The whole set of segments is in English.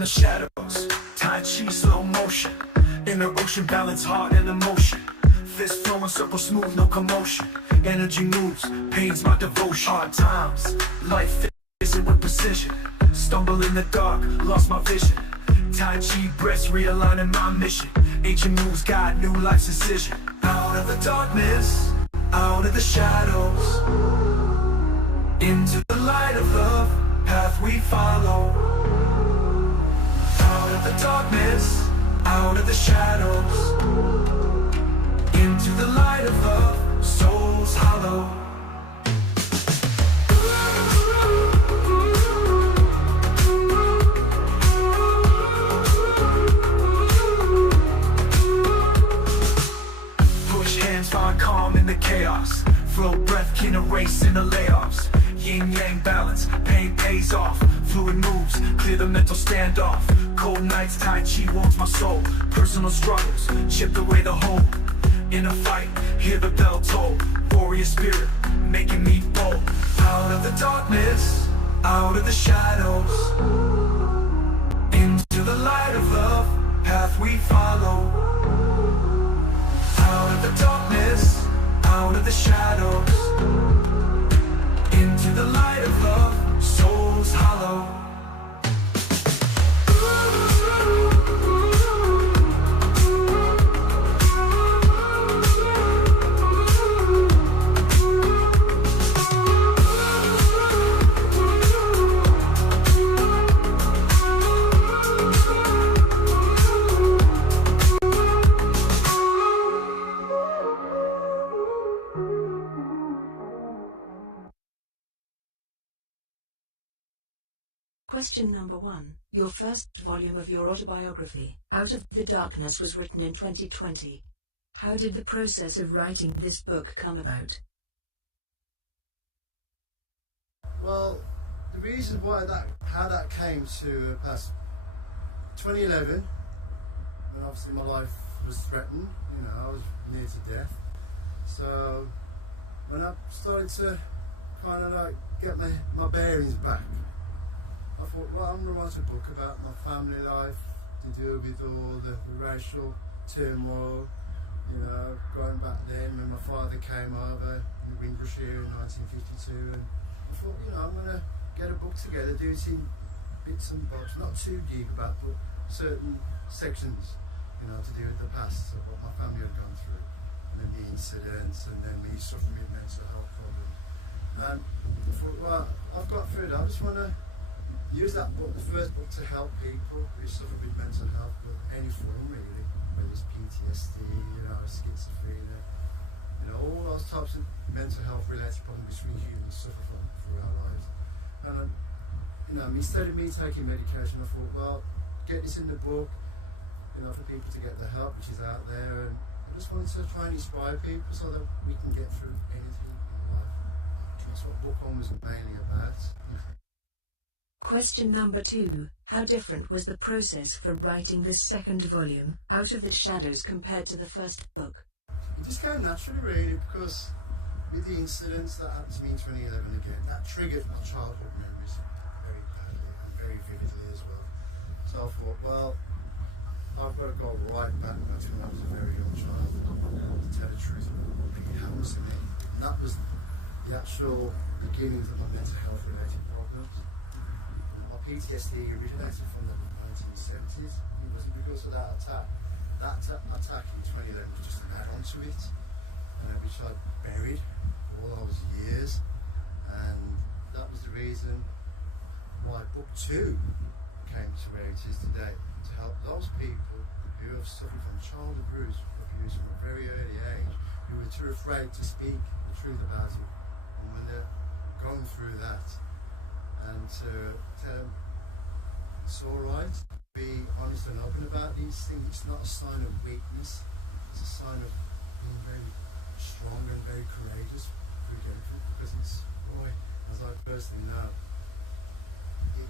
the shadows, Tai Chi slow motion. Inner ocean, balance heart and emotion. Fist flowing, circle smooth, no commotion. Energy moves, pain's my devotion. Hard times, life isn't with precision. Stumble in the dark, lost my vision. Tai Chi breaths, realigning my mission. Ancient moves guide new life's decision. Out of the darkness, out of the shadows, into the light of love, path we follow. Out of the darkness, out of the shadows, into the light of love, souls hollow. Push hands, find calm in the chaos. Flow breath can erase in the layoffs. Yin yang balance, pain pays off. Fluid moves, clear the mental standoff. Cold nights, Tai Chi warms my soul. Personal struggles, chip away the hole. In a fight, hear the bell toll. Warrior spirit, making me bold. Out of the darkness, out of the shadows, into the light of love, path we follow. Out of the darkness, out of the shadows, into the light of love, souls hollow. Question number 1. Your first volume of your autobiography, Out of the Darkness, was written in 2020. How did the process of writing this book come about? Well, the reason how that came to pass, 2011, when obviously my life was threatened, I was near to death. So when I started to kind of like get my bearings back, I thought, well, I'm going to write a book about my family life, to deal with all the racial turmoil, going back then when my father came over in Windrushire in 1952, and I thought, I'm going to get a book together, do it in bits and bobs, not too deep about, but certain sections, to do with the past of what my family had gone through, and then the incidents, and then me suffering with mental health problems. And I thought, well, I've got through it, I just want to use that book, the first book, to help people who suffer with mental health, but any form really, whether it's PTSD, schizophrenia, all those types of mental health related problems which we humans suffer from through our lives. And instead of me taking medication, I thought, well, get this in the book, for people to get the help which is out there, and I just wanted to try and inspire people so that we can get through anything in life. That's what book one was mainly about. Question number 2. How different was the process for writing this second volume, Out of the Shadows, compared to the first book? It just came naturally, really, because with the incidents that happened to me in 2011 again, that triggered my childhood memories very badly and very vividly as well. So I thought, well, I've got to go right back now to when I was a very young child to tell the truth about what really happened to me. And that was the actual beginnings of my mental health related problems. PTSD originated from the 1970s. It wasn't because of that attack. That attack in 2011 was just an add-on to it, which I buried all those years. And that was the reason why book 2 came to where it is today, to help those people who have suffered from childhood abuse from a very early age, who were too afraid to speak the truth about it. And when they're going through that, and to tell them it's all right, be honest and open about these things. It's not a sign of weakness, it's a sign of being very strong and very courageous through everything, because it's, boy, as I personally know,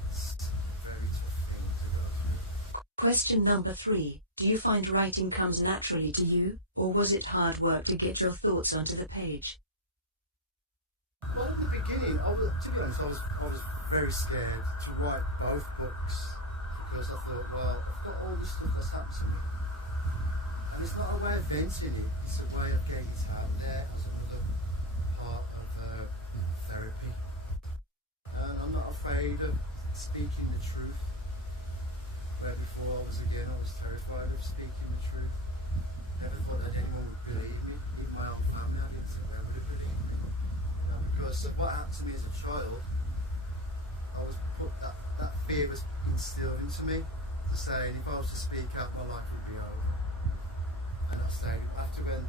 it's a very tough thing to go through. Question number 3. Do you find writing comes naturally to you, or was it hard work to get your thoughts onto the page? Well, at the beginning, to be honest, I was very scared to write both books, because I thought, well, I've got all this stuff that's happened to me. And it's not a way of venting it, it's a way of getting it out there as another part of therapy. And I'm not afraid of speaking the truth. Where before I was terrified of speaking the truth. Never thought that anyone would believe me, even my own family. I didn't think they would have believed me. Because of what happened to me as a child, I was put that fear was instilled into me to say if I was to speak out, my life would be over. And I stayed after when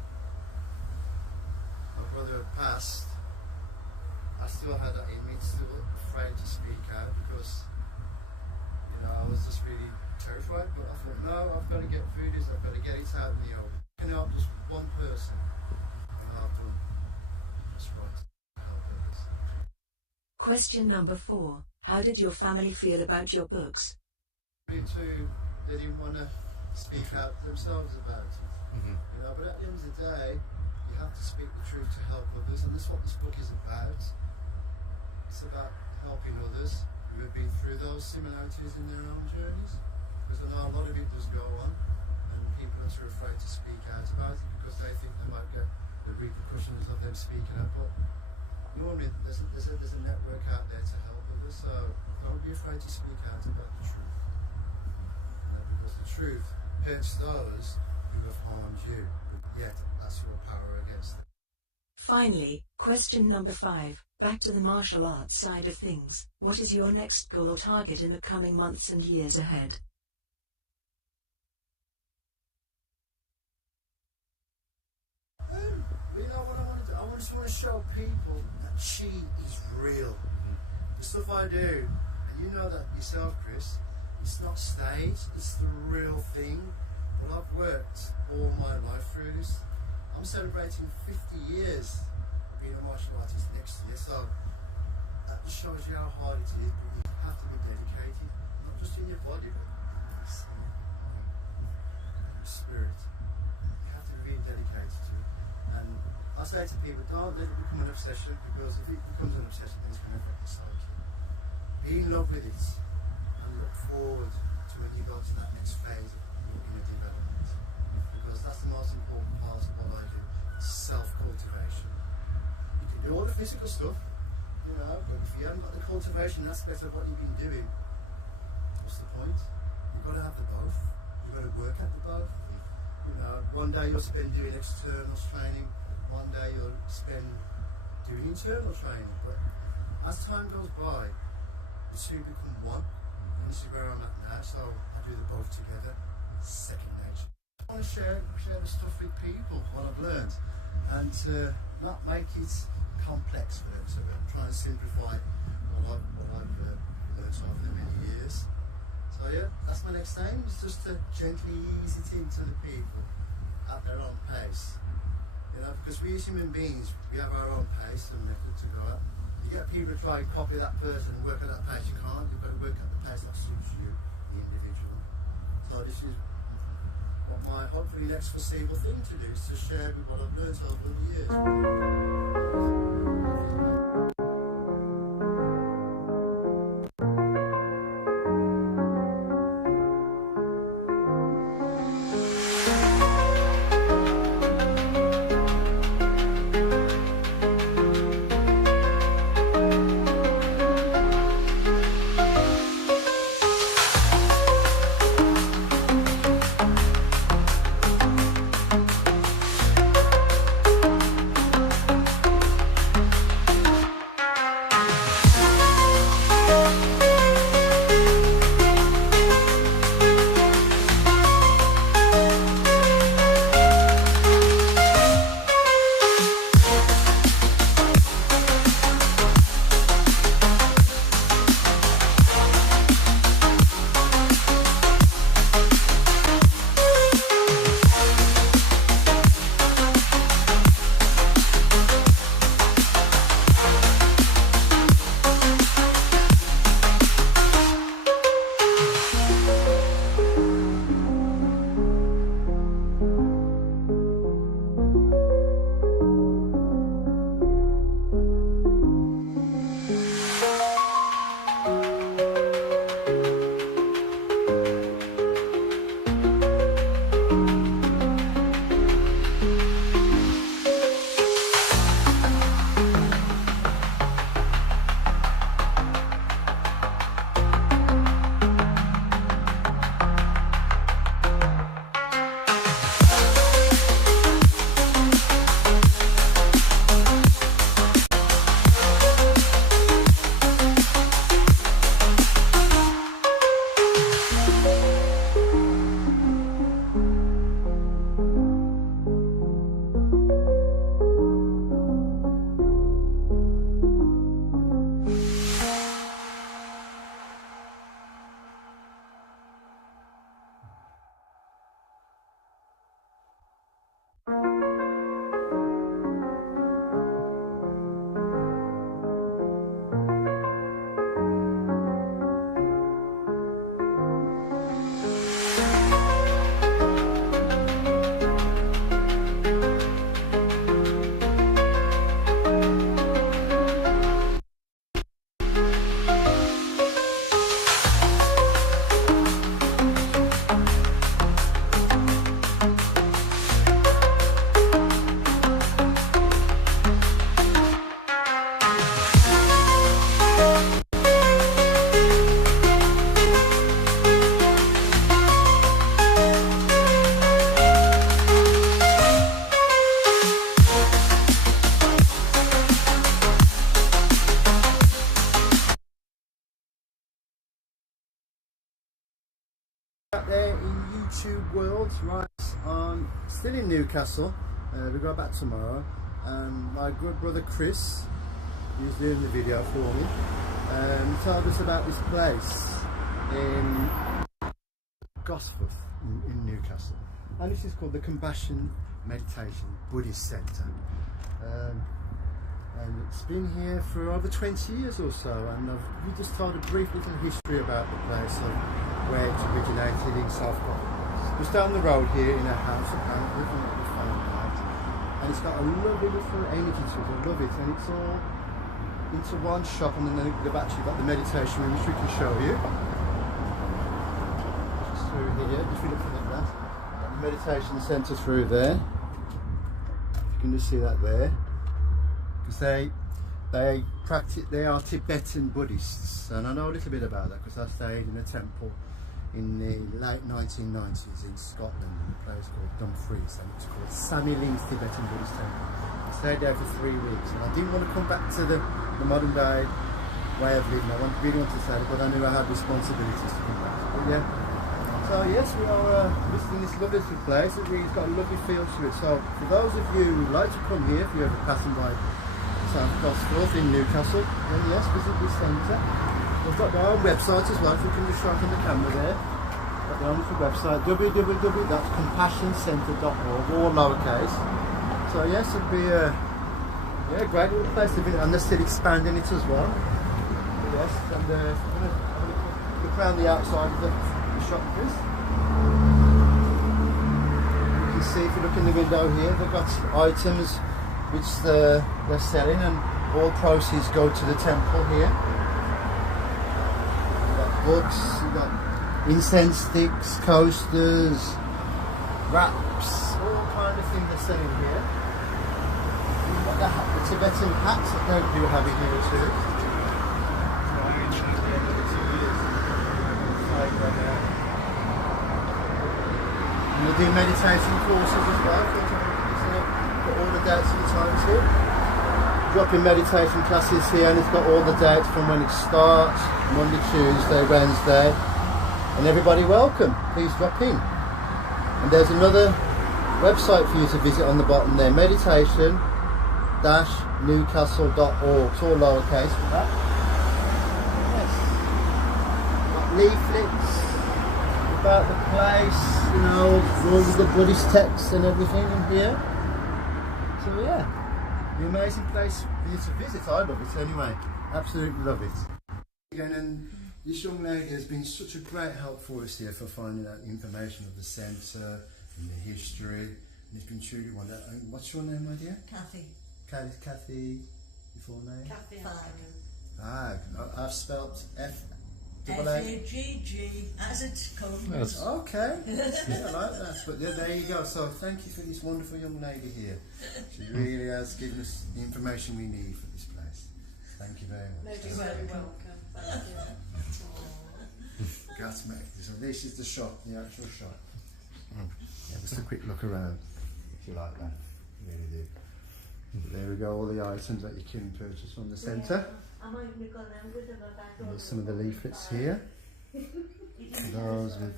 my brother had passed, I still had that in me, still afraid to speak out because I was just really terrified. But I thought, no, I've got to get through this, I've got to get it out in the open. I can help just one person, and I've done what's right to help others. Question number 4. How did your family feel about your books? They didn't want to speak out themselves about it. But at the end of the day, you have to speak the truth to help others, and that's what this book is about. It's about helping others who have been through those similarities in their own journeys. Because I know a lot of it does go on, and people are too afraid to speak out about it because they think they might get the repercussions of them speaking out. But normally there's a network out there to help others, so don't be afraid to speak out about the truth. Because the truth hurts those who have harmed you, but yet that's your power against them. Finally, question number 5. Back to the martial arts side of things. What is your next goal or target in the coming months and years ahead? What I want to do? I just want to show people that Chi is real. The stuff I do, and you know that yourself, Chris, it's not staged, it's the real thing. Well, I've worked all my life through this. I'm celebrating 50 years of being a martial artist next year, so that just shows you how hard it is, but you have to be dedicated, not just in your body, but in your soul, and your spirit. You have to be really dedicated to it. And I say to people, don't let it become an obsession, because if it becomes an obsession, then it's going to affect the psyche. Be in love with it, and look forward to when you go to that next phase of your inner development. Because that's the most important part of what I do, self-cultivation. You can do all the physical stuff, but if you haven't got the cultivation aspect of what you've been doing, what's the point? You've got to have the both. You've got to work at the both. One day you'll spend doing external training, one day you'll spend doing internal training. But as time goes by, the two become one. And this is where I'm at now, so I do the both together. Second nature. I want to share the stuff with people, what I've learned, and not make it complex for them. So I'm trying to simplify what I've learned over the many years. So yeah, that's my next aim, is just to gently ease it into the people at their own pace. Because we as human beings, we have our own pace and method to go at. You get people to try and copy that person and work at that pace, you can't. You've got to work at the pace that suits you, the individual. So this is what my hopefully next foreseeable thing to do, is to share with what I've learned over the years. YouTube world, right? Still in Newcastle. We go back tomorrow. My good brother Chris, he's doing the video for me. He told us about this place in Gosforth in Newcastle, and this is called the Compassion Meditation Buddhist Centre. And it's been here for over 20 years or so, and we just told a brief little history about the place of where it originated in South Gosforth. Just down the road here in a house apparently from what we found out, and it's got a lovely little energy to it. I love it, and it's all into one shop, and then they've actually got the meditation room which we can show you. Just through here, if you look at that, the meditation centre through there. You can just see that there. Because they are Tibetan Buddhists, and I know a little bit about that because I stayed in a temple in the late 1990s in Scotland in a place called Dumfries, and it's called Sammy Ling's Tibetan Buddhist Temple. I stayed there for 3 weeks, and I didn't want to come back to the modern day way of living. I really wanted to stay there, but I knew I had responsibilities to come back. But yeah. So yes, we are visiting this lovely little place. It's got a lovely feel to it. So for those of you who'd like to come here, if you're ever passing by South Gosforth in Newcastle, then yes, visit this centre. We've got our own website as well, if you can just show on the camera there. Got the wonderful website, www.compassioncentre.org, all lowercase. So yes, it'd be a great little place to visit, and they're still expanding it as well. Yes, and I'm going to look around the outside of the shop, Chris. You can see if you look in the window here, they've got items which they're selling, and all proceeds go to the temple here. You've got books, you've got incense sticks, coasters, wraps, all kind of things they're selling here. You've got the Tibetan hats that they do have in here too. And they do meditation courses as well. Got all the dates and the times here. Dropping meditation classes here, and it's got all the dates from when it starts, Monday, Tuesday, Wednesday, and everybody welcome, please drop in. And there's another website for you to visit on the bottom there, meditation-newcastle.org, it's all lowercase for that. Yes. Got leaflets about the place, you know, all of the Buddhist texts and everything in here. So yeah, the amazing place for you to visit. I love it anyway, absolutely love it. Again, and this young lady has been such a great help for us here for finding out information of the centre and the history. And it's been truly wonderful. What's your name, my dear? Kathy. Kathy, your full name? Kathy Fag. I've spelt F. F-A-G-G as it comes. Okay, yeah, I like that. But there you go. So thank you for this wonderful young lady here. She really has given us the information we need for this place. Thank you very much. You're very welcome. Thank you. So this is the shop, the actual shop. Yeah, just a quick look around. If you like that, really do. There we go, all the items that you can purchase from the centre. There's some of the leaflets here. Those with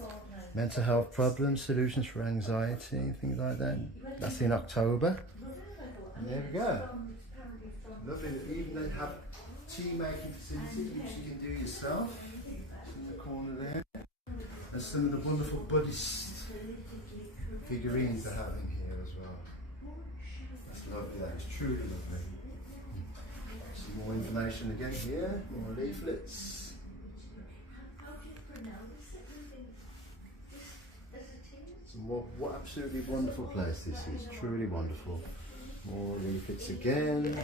mental health problems, solutions for anxiety, things like that. That's in October. And there we go. Lovely. Even they have tea making facility which you can do yourself. In the corner there. There's some of the wonderful Buddhist figurines they're having here as well. That's lovely, that is truly lovely. Some more information again here, more leaflets. Some more, what absolutely wonderful place this is, truly wonderful. More leaflets again.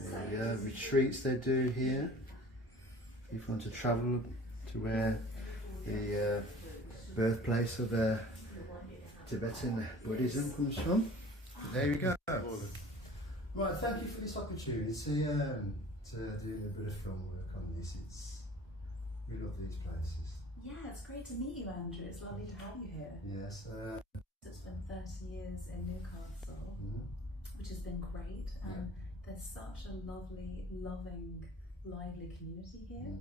There we go, retreats they do here. If you want to travel to where the birthplace of Tibetan Buddhism comes from. There you go. Right, thank you for this opportunity to do a bit of film work on this. We love these places. Yeah, it's great to meet you, Andrew. It's lovely to have you here. Yes. It's been 30 years in Newcastle, which has been great. And there's such a lovely, loving lively community here.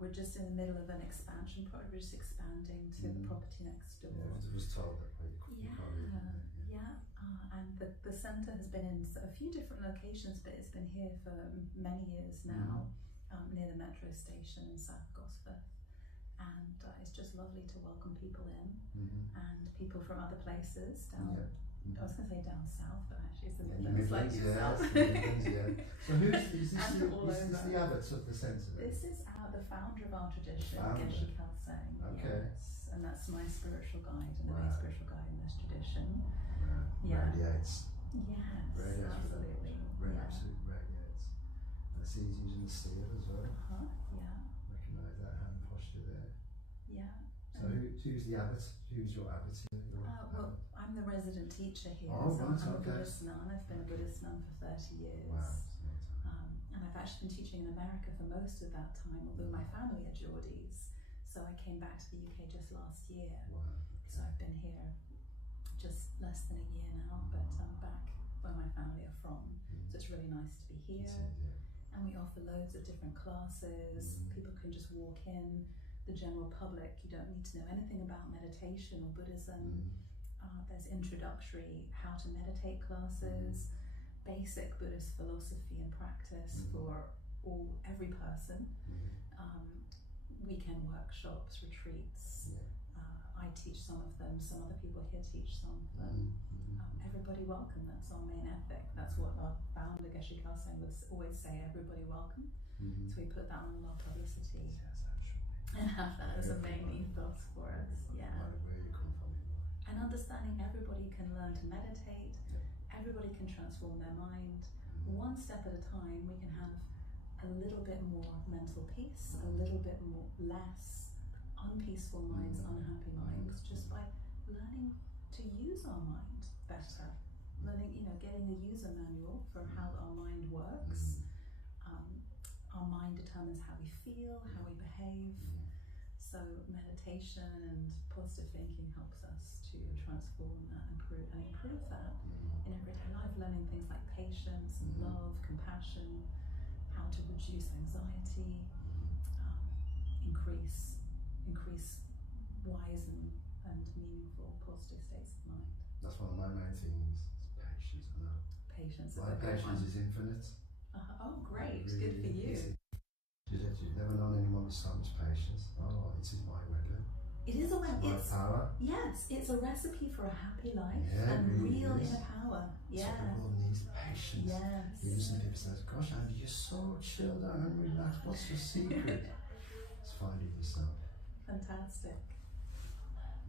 We're just in the middle of an expansion project. We're just expanding to the property next door. Yeah, I was told that way. And the centre has been in a few different locations, but it's been here for many years now, near the metro station in South Gosforth. And it's just lovely to welcome people in, and people from other places down. I was going to say down south, but actually it's the Midlands, slightly south. So is this the abbots of the centre? This is the founder of our tradition, Geshe Kelsang. Okay. Yes, and that's my spiritual guide, and the main spiritual guide in this tradition. Radiates. Yes, Radiates. absolutely. Absolutely radiates. And I see he's using the steel as well. Recognise that hand posture there. Yeah. So who's the abbot? Who's your abbot here? Well, I'm the resident teacher here. Oh, so right, I'm a Buddhist nun. I've been a Buddhist nun for 30 years. Wow. And I've actually been teaching in America for most of that time, although my family are Geordies. So I came back to the UK just last year. Wow. So I've been here just less than a year now, but I'm back where my family are from. So it's really nice to be here. And we offer loads of different classes. People can just walk in. The general public, you don't need to know anything about meditation or Buddhism. There's introductory how to meditate classes, basic Buddhist philosophy and practice for every person. Weekend workshops, retreats. I teach some of them, some other people here teach some of them. Everybody welcome, that's our main ethic. That's what our founder Geshe Kelsang would always say, everybody welcome. So we put that on all our publicity. And have that as a main ethos for us. Where you come from. And understanding everybody can learn to meditate, everybody can transform their mind. One step at a time, we can have a little bit more mental peace, a little bit more less unpeaceful minds, unhappy minds, just by learning to use our mind better. Learning, getting the user manual for how our mind works. Our mind determines how we feel, how we behave. So meditation and positive thinking helps us to transform that, improve that in everyday life. Learning things like patience and love, compassion, how to reduce anxiety, increase wise and meaningful positive states of mind. That's one of my main things. Patience. I know. Patience. My patience is infinite. Oh, great! Really, Good for you. You've never known anyone with so much patience. Oh, it is my weapon. It is a weapon. It's power. Yes, it's a recipe for a happy life and really real is. inner power. So the world needs patience. Yes. You listen to people say, "Gosh, Andy, you're so chilled out and relaxed. What's your secret?" Just find it yourself. Fantastic.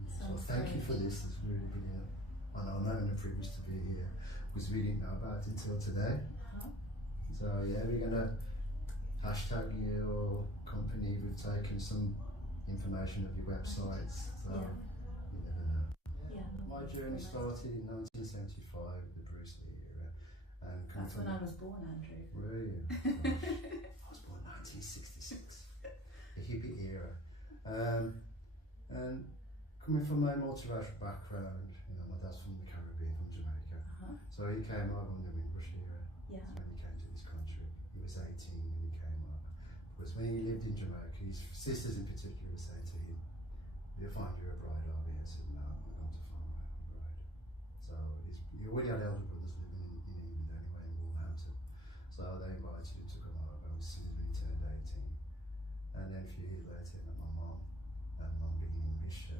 So thank you for this. It's really brilliant. And I'm having a privilege to be here because we didn't know about it until today. So yeah, we're gonna hashtag your company. We've taken some information of your websites. So you never know. My journey started in 1975 with the Bruce Lee era. And that's when I was born, Andrew. Were you? I was born 1966. The hippie era. And coming from my multiracial background, my dad's from the Caribbean, from Jamaica. So he came over in the Windrush era. That's when he came to this country. He was 18 when he came over. Because when he lived in Jamaica, his sisters in particular were saying to him, "We'll find you a bride over here." I said, "No, I'm not going to find my own bride." So he already had elder brothers living in England anyway, in Wolverhampton. So they invited him to come over. I was soon when he turned 18. And then a few years later, I met my mum. And mum being English,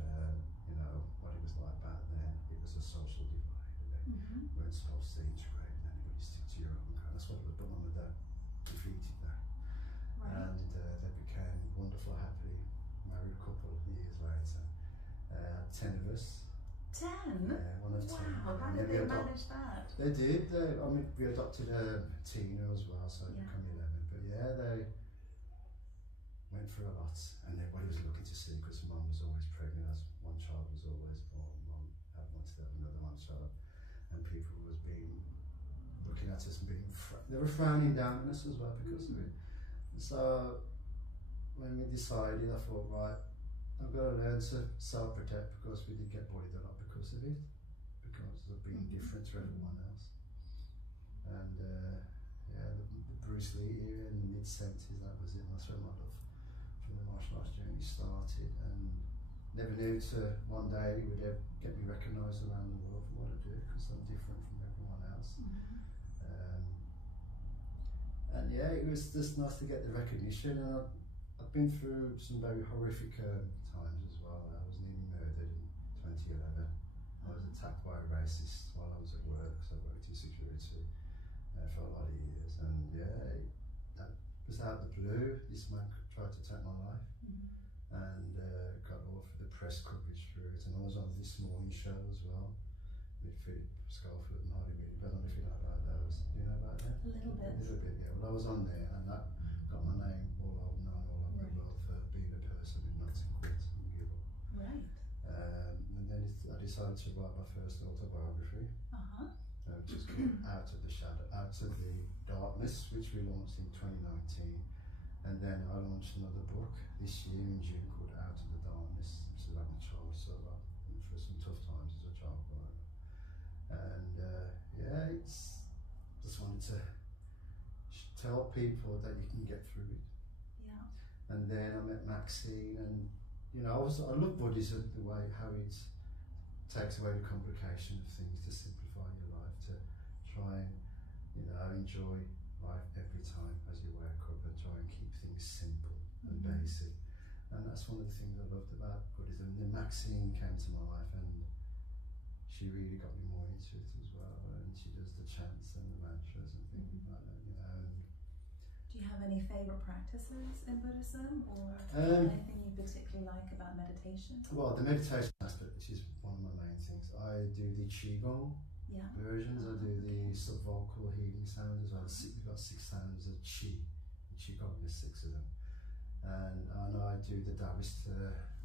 what it was like back then, it was a social divide. They weren't supposed to integrate with anybody, stick to your own kind. That's what the mum and dad defeated that. And they became wonderful, happily married couple years later. 10 of us. 10? Yeah, one of 10. Wow, how did they manage that? They did. We adopted Tina as well, so it became 11. But yeah, they went through a lot, and everybody was looking to see because mum was always pregnant, as one child was always born. Mum had wanted to have another one child, and people was looking at us and they were frowning down on us as well because of it. So when we decided, I thought, right, I've got to learn to self-protect because we did get bullied a lot because of it, because of being different to everyone else. And the Bruce Lee era in the mid-70s, that was it. And that's when my love for the martial arts journey started, and never knew to one day it would get me recognised around the world for what I do, because I'm different from everyone else. And yeah, it was just nice to get the recognition, and I've been through some very horrific times as well. I was nearly murdered in 2011. I was attacked by a racist while I was at work, so I worked in security for a lot of years, and yeah, that was out of the blue. This man tried to take my life, and got all of the press coverage for it, and I was on This Morning show as well with Philip Schofield and Holly Willoughby. I don't know if you know about those. Do you know about them? A little bit. A little bit, yeah. Well, I was on there, and that got my name known all over the world for being a person who not to quit and give up. Right. And then I decided to write my first autobiography, which is called Out of the Darkness, which we launched in 2019. And then I launched another book this year in June called Out of the Darkness. It's about my child, so I went through some tough times as a child. And yeah, it's just wanted to tell people that you can get through it. Yeah. And then I met Maxine, and you know, I love Buddhism, the way how it takes away the complication of things to simplify your life, to try and, you know, enjoy life every time as you wake up, and try and keep things simple and basic. And that's one of the things I loved about Buddhism. Then Maxine came to my life, and she really got me more into it as well. And she does the chants and the mantras and things like that, you know. And do you have any favourite practices in Buddhism, or anything you particularly like about meditation? well, the meditation aspect, which is one of my main things. I do the Qigong versions. I do the subvocal healing sounds as well. We've got 6 sounds of Qi. Qigong, there's 6 of them. And I know I do the Taoist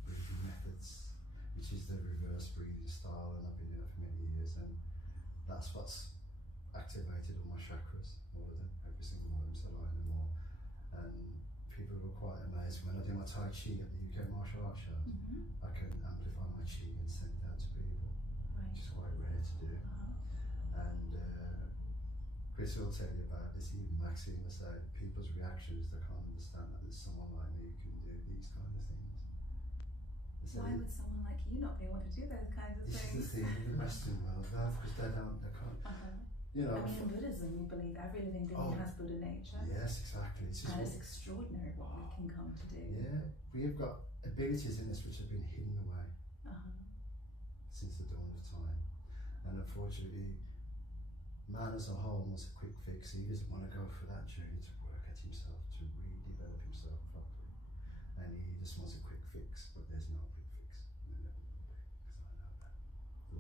breathing methods, which is the reverse breathing style, and I've been doing it for many years, and that's what's activated all my chakras, all of them, every single one of them, so I know them all. And people were quite amazed when I do my Tai Chi at the UK martial arts shows. I can amplify my Chi and send it out to people, which is quite rare to do. And Chris will tell you about this, even Maxine will say people's reactions, they can't understand that there's someone like me who can do these kind of things. Why would someone like you not be able to do those kinds of This things? is the thing in the Western world, because they can't, you know. I mean, in Buddhism, we believe every living being has Buddha nature. Yes, exactly. And it's extraordinary what we can come to do. Yeah, we have got abilities in us which have been hidden away since the dawn of time. And unfortunately, man as a whole wants a quick fix. He doesn't want to go for that journey to work at himself, to really develop himself properly. And he just wants a quick fix, but there's no quick fix. And there never will be, because I know that.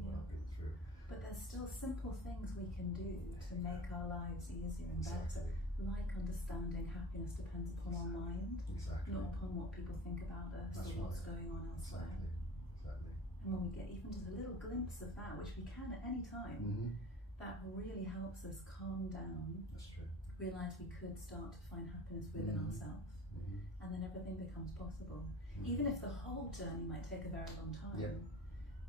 What I've been through. But there's still simple things we can do to make our lives easier and better. Like understanding happiness depends upon our mind, not upon what people think about us or what's going on elsewhere. Exactly. And when we get even just a little glimpse of that, which we can at any time, that really helps us calm down. That's true. Realise we could start to find happiness within ourselves, and then everything becomes possible. Even if the whole journey might take a very long time,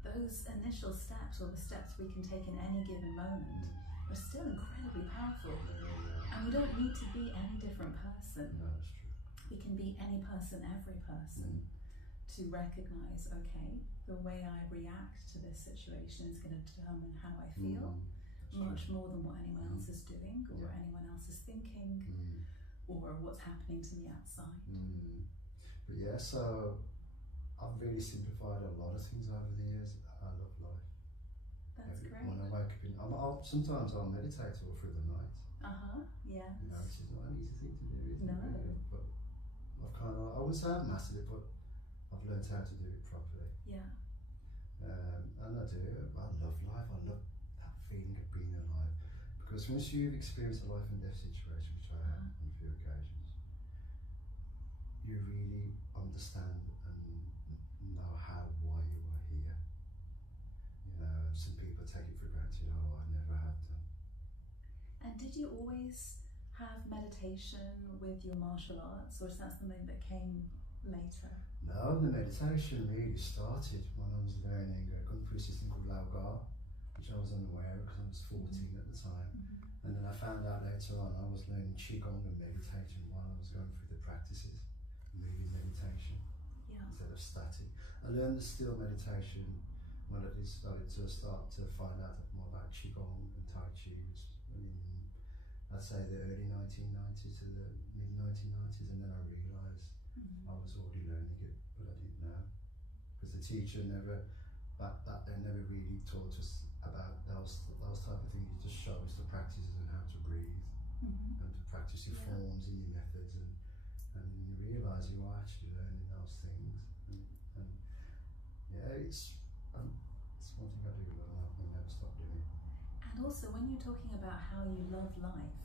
those initial steps, or the steps we can take in any given moment, are still incredibly powerful. And we don't need to be any different person. No, that's true. We can be any person, every person, to recognise, okay, the way I react to this situation is going to determine how I feel, much more than what anyone else is doing, or anyone else is thinking, or what's happening to me outside. But yeah, so I've really simplified a lot of things over the years. I love life. That's great. When I wake up, sometimes I'll meditate all through the night. Yeah. You know, which is not an easy thing to do, isn't No. it? Really? But I would say I've mastered it, but I've learned how to do it properly. Yeah. And I do. I love life. I love that feeling of being alive. Because once you've experienced a life and death situation, which I have on a few occasions, you really understand and know why you are here. You know, some people take it for granted. Oh, I never have done. And did you always have meditation with your martial arts, or is that something that came later? No, the meditation really started when I was learning a kung fu system called Lao Ga, which I was unaware of because I was 14 at the time. And then I found out later on I was learning Qigong and meditating while I was going through the practices, moving meditation instead of static. I learned the still meditation when I started to start to find out more about Qigong and Tai Chi, which in, I'd say the early 1990s to the mid 1990s, and then I realised I was already learning it, but I didn't know. Because the teacher never, back then, never really taught us about those type of things. You just show us the practices and how to breathe and to practice your forms and your methods, and you realise you are actually learning those things. And yeah, it's one thing I do well, I'll never stop doing it. And also, when you're talking about how you love life,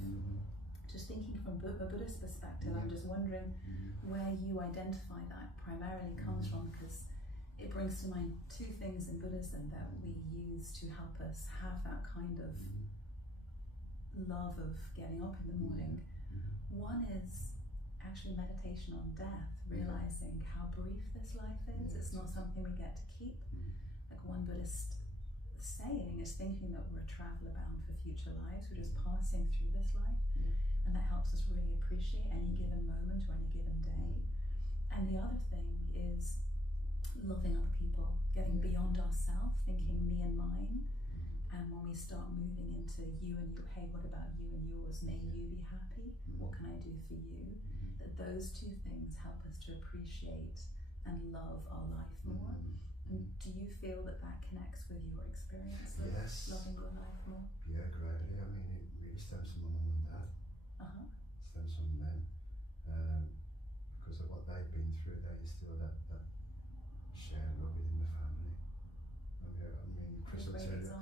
just thinking from a Buddhist perspective, I'm just wondering where you identify that primarily comes from, because it brings to mind two things in Buddhism that we use to help us have that kind of love of getting up in the morning. One is actually meditation on death, realizing how brief this life is. It's not something we get to keep. Like one Buddhist saying is thinking that we're a traveller bound for future lives. We're just passing through this life, and that helps us really appreciate any given moment or any given day. And the other thing is loving other people, getting beyond ourselves, thinking me and mine. And when we start moving into you and you, hey, what about you and yours? May you be happy? What can I do for you? That those two things help us to appreciate and love our life more. And do you feel that that connects with your experience of loving your life more? Yeah, greatly. I mean, it really stems from my mum and dad. Stems from them. Because of what they've been through, they instill that shared love within the family. I mean, Chris will tell you,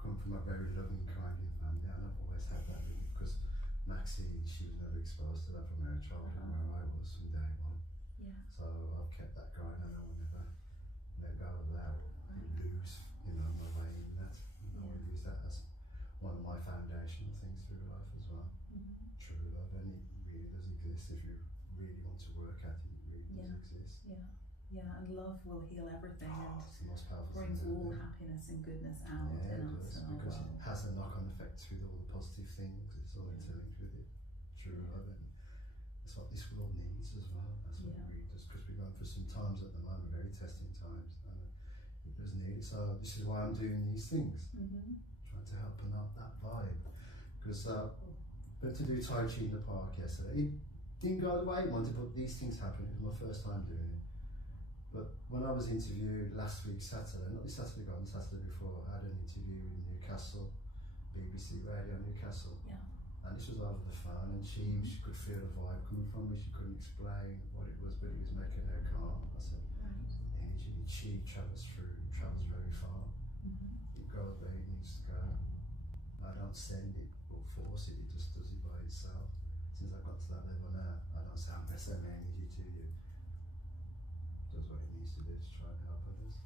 come from a very loving, kindly family, and I've always had that because Maxie, she was never exposed to that from her childhood, where I was from day one. So I've kept that going, and I will never let go of that, lose, my way in that. I will use that as one of my foundational things through life as well. True love, and it really does exist if you really want to work at it. It really does exist. Yeah, and love will heal everything It's the most powerful and brings thing all ever. happiness and goodness out in us and our because world. it has a knock-on effect with all the positive things. It's all interlinked with it. True love, and it's what this world needs as well. That's what it really does, because we're going through some times at the moment, very testing times, and it does need it. So this is why I'm doing these things, trying to help them out that vibe. Because went to do Tai Chi in the park yesterday. It didn't go the way I wanted, but these things happen. It was my first time doing it. But when I was interviewed last week, Saturday, not this Saturday gone, the Saturday before, I had an interview in Newcastle, BBC Radio Newcastle. And this was over the phone, and she could feel the vibe coming from me. She couldn't explain what it was, but it was making her calm. I said, energy, chi travels very far. It goes where it needs to go. I don't send it or force it, it just does it by itself. Since I've got to that level now, I don't say I'm going to send my energy to you. Does what it needs to do to try and help others.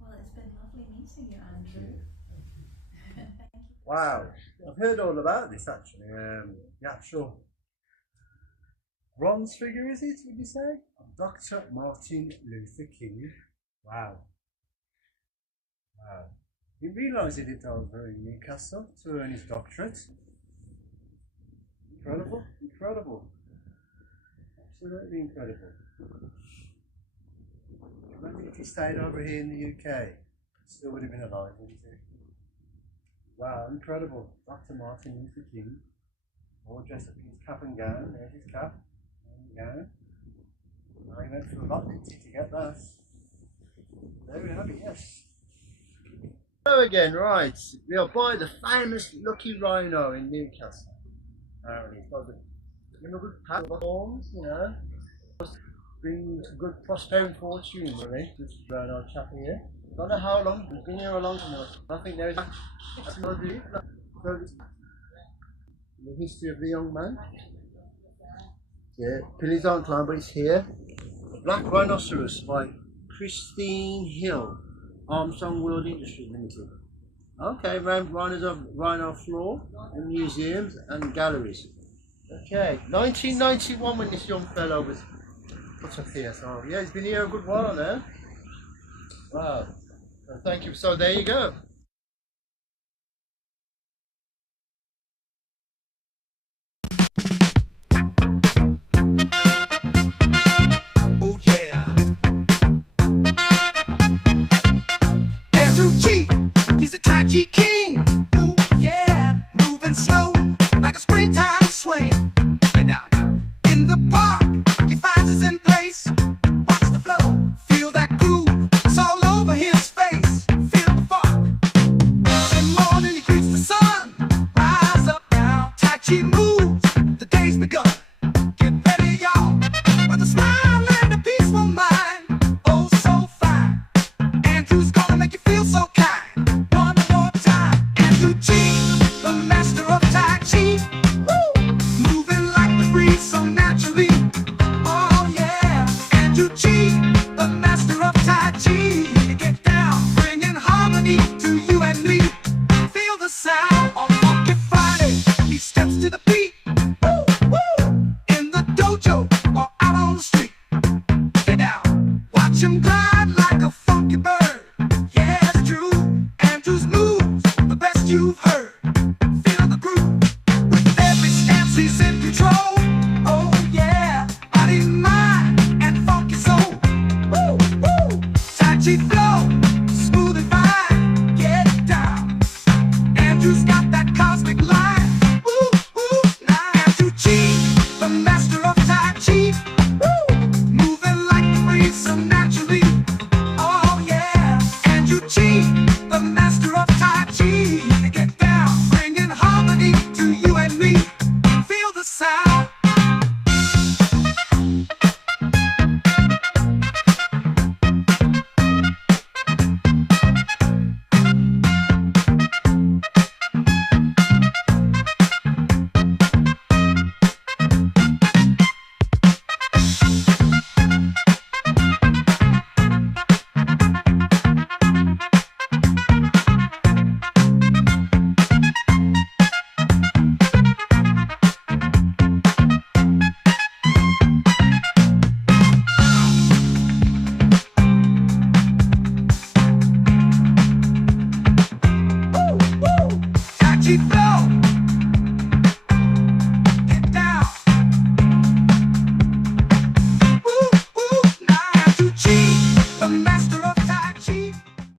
Well, it's been lovely meeting you, Andrew. Thank you. Thank you. Wow, I've heard all about this actually. The actual bronze figure, is it? Would you say? Dr. Martin Luther King. Wow. Wow. Didn't realise he lived over in Newcastle to earn his doctorate. Incredible, incredible. Absolutely incredible. Imagine if he stayed over here in the UK, still would have been alive, wouldn't he? Wow, incredible. Dr. Martin Luther King, all dressed up in his cap and gown. There's his cap and gown. I went through a lot, didn't he, to get that? There we have it, yes. Hello again, right. We are by the famous Lucky Rhino in Newcastle. Apparently, it's got a good pack of horns, bring good prosperity and fortune, really. This Rhino chap here. Don't know how long, he's been here a long time. I think there's the history of the young man. Yeah, Pillies aren't climbed, but it's here. Black Rhinoceros by Christine Hill, Armstrong World Industries Limited. Okay, rhinos of rhino floor in museums and galleries. Okay, 1991 when this young fellow was put up here. So yeah, he's been here a good while now. Wow. Thank you. So there you go. Chi moves, the day's begun. Get ready, y'all, with a smile and a peaceful mind. Oh, so fine. Andrew's gonna make you feel so kind. One more time. Andrew Chi, the master of Tai Chi. Woo! Moving like the breeze so naturally. Oh yeah. Andrew Chi, the master of Tai Chi. Get down, bringing harmony to you and me. Feel the sound on Funky Friday. He steps to the beat. Woo, woo. In the dojo or out on the street. Get down, watch him glide like a funky bird.